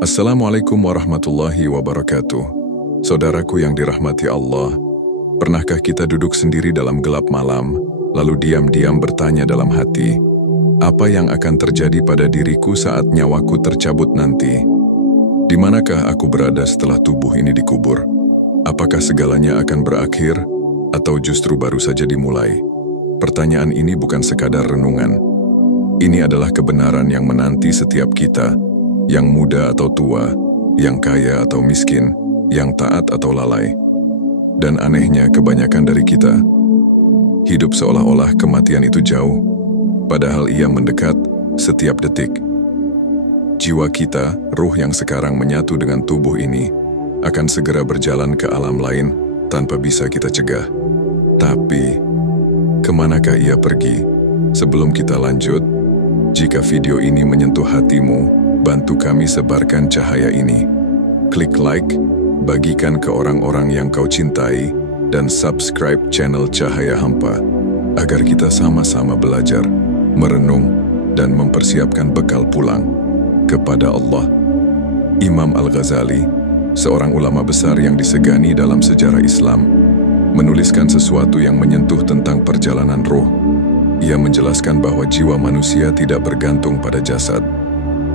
Assalamualaikum warahmatullahi wabarakatuh. Saudaraku yang dirahmati Allah, pernahkah kita duduk sendiri dalam gelap malam, lalu diam-diam bertanya dalam hati, apa yang akan terjadi pada diriku saat nyawaku tercabut nanti? Di manakah aku berada setelah tubuh ini dikubur? Apakah segalanya akan berakhir, atau justru baru saja dimulai? Pertanyaan ini bukan sekadar renungan. Ini adalah kebenaran yang menanti setiap kita, yang muda atau tua, yang kaya atau miskin, yang taat atau lalai. Dan anehnya kebanyakan dari kita, hidup seolah-olah kematian itu jauh, padahal ia mendekat setiap detik. Jiwa kita, ruh yang sekarang menyatu dengan tubuh ini, akan segera berjalan ke alam lain tanpa bisa kita cegah. Tapi, kemanakah ia pergi? Sebelum kita lanjut, jika video ini menyentuh hatimu, bantu kami sebarkan cahaya ini. Klik like, bagikan ke orang-orang yang kau cintai, dan subscribe channel Cahaya Hampa, agar kita sama-sama belajar, merenung, dan mempersiapkan bekal pulang kepada Allah. Imam Al-Ghazali, seorang ulama besar yang disegani dalam sejarah Islam, menuliskan sesuatu yang menyentuh tentang perjalanan ruh. Ia menjelaskan bahwa jiwa manusia tidak bergantung pada jasad.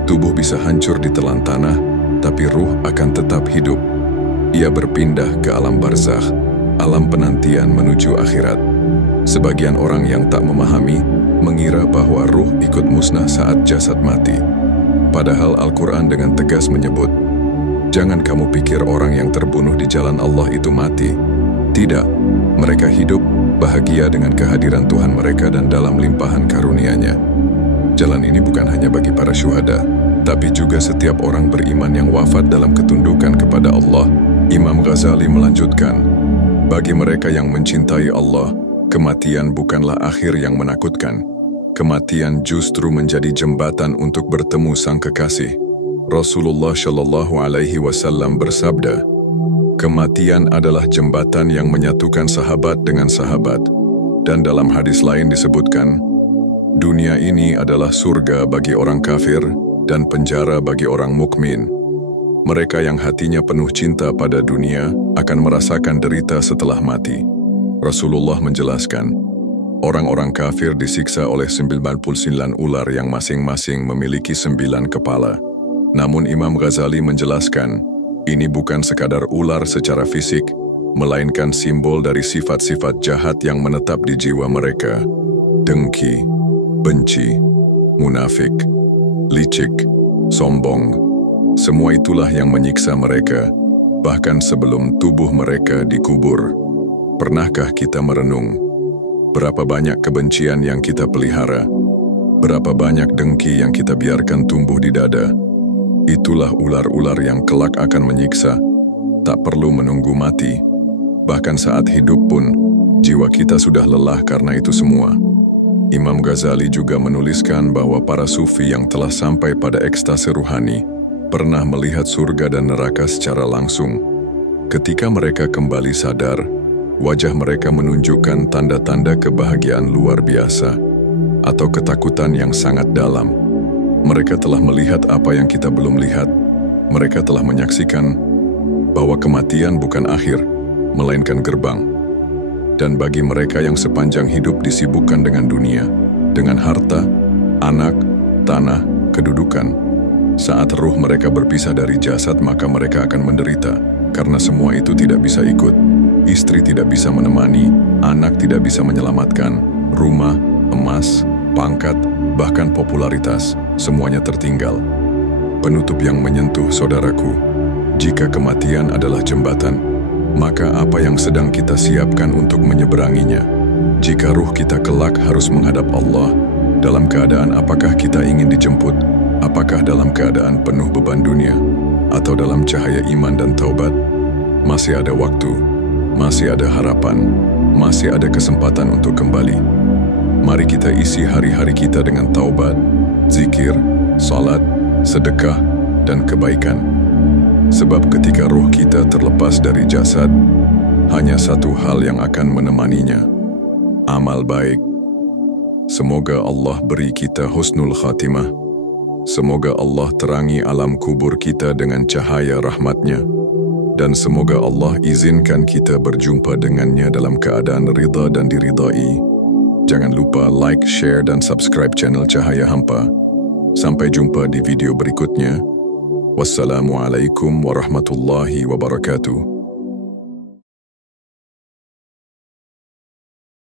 Tubuh bisa hancur ditelan tanah, tapi ruh akan tetap hidup. Ia berpindah ke alam barzakh, alam penantian menuju akhirat. Sebagian orang yang tak memahami, mengira bahwa ruh ikut musnah saat jasad mati. Padahal Al-Quran dengan tegas menyebut, jangan kamu pikir orang yang terbunuh di jalan Allah itu mati. Tidak, mereka hidup, bahagia dengan kehadiran Tuhan mereka dan dalam limpahan karunia-Nya. Jalan ini bukan hanya bagi para syuhada, tapi juga setiap orang beriman yang wafat dalam ketundukan kepada Allah. Imam Ghazali melanjutkan, bagi mereka yang mencintai Allah, kematian bukanlah akhir yang menakutkan. Kematian justru menjadi jembatan untuk bertemu Sang Kekasih. Rasulullah Shallallahu Alaihi Wasallam bersabda, kematian adalah jembatan yang menyatukan sahabat dengan sahabat. Dan dalam hadis lain disebutkan, dunia ini adalah surga bagi orang kafir dan penjara bagi orang mukmin. Mereka yang hatinya penuh cinta pada dunia akan merasakan derita setelah mati. Rasulullah menjelaskan, orang-orang kafir disiksa oleh 99 ular yang masing-masing memiliki 9 kepala. Namun Imam Ghazali menjelaskan, ini bukan sekadar ular secara fisik, melainkan simbol dari sifat-sifat jahat yang menetap di jiwa mereka. Dengki, benci, munafik, licik, sombong, semua itulah yang menyiksa mereka, bahkan sebelum tubuh mereka dikubur. Pernahkah kita merenung, berapa banyak kebencian yang kita pelihara, berapa banyak dengki yang kita biarkan tumbuh di dada? Itulah ular-ular yang kelak akan menyiksa, tak perlu menunggu mati. Bahkan saat hidup pun, jiwa kita sudah lelah karena itu semua. Imam Ghazali juga menuliskan bahwa para sufi yang telah sampai pada ekstase ruhani pernah melihat surga dan neraka secara langsung. Ketika mereka kembali sadar, wajah mereka menunjukkan tanda-tanda kebahagiaan luar biasa atau ketakutan yang sangat dalam. Mereka telah melihat apa yang kita belum lihat. Mereka telah menyaksikan bahwa kematian bukan akhir, melainkan gerbang. Dan bagi mereka yang sepanjang hidup disibukkan dengan dunia, dengan harta, anak, tanah, kedudukan, saat ruh mereka berpisah dari jasad maka mereka akan menderita, karena semua itu tidak bisa ikut. Istri tidak bisa menemani, anak tidak bisa menyelamatkan, rumah, emas, pangkat, bahkan popularitas, semuanya tertinggal. Penutup yang menyentuh saudaraku, jika kematian adalah jembatan, maka apa yang sedang kita siapkan untuk menyeberanginya? Jika ruh kita kelak harus menghadap Allah, dalam keadaan apakah kita ingin dijemput? Apakah dalam keadaan penuh beban dunia? Atau dalam cahaya iman dan taubat? Masih ada waktu, masih ada harapan, masih ada kesempatan untuk kembali. Mari kita isi hari-hari kita dengan taubat, zikir, salat, sedekah, dan kebaikan. Sebab ketika ruh kita terlepas dari jasad, hanya satu hal yang akan menemaninya, amal baik. Semoga Allah beri kita husnul khatimah. Semoga Allah terangi alam kubur kita dengan cahaya rahmat-Nya. Dan semoga Allah izinkan kita berjumpa dengannya dalam keadaan ridha dan diridai. Jangan lupa like, share dan subscribe channel Cahaya Hampa. Sampai jumpa di video berikutnya. Wassalamualaikum warahmatullahi wabarakatuh.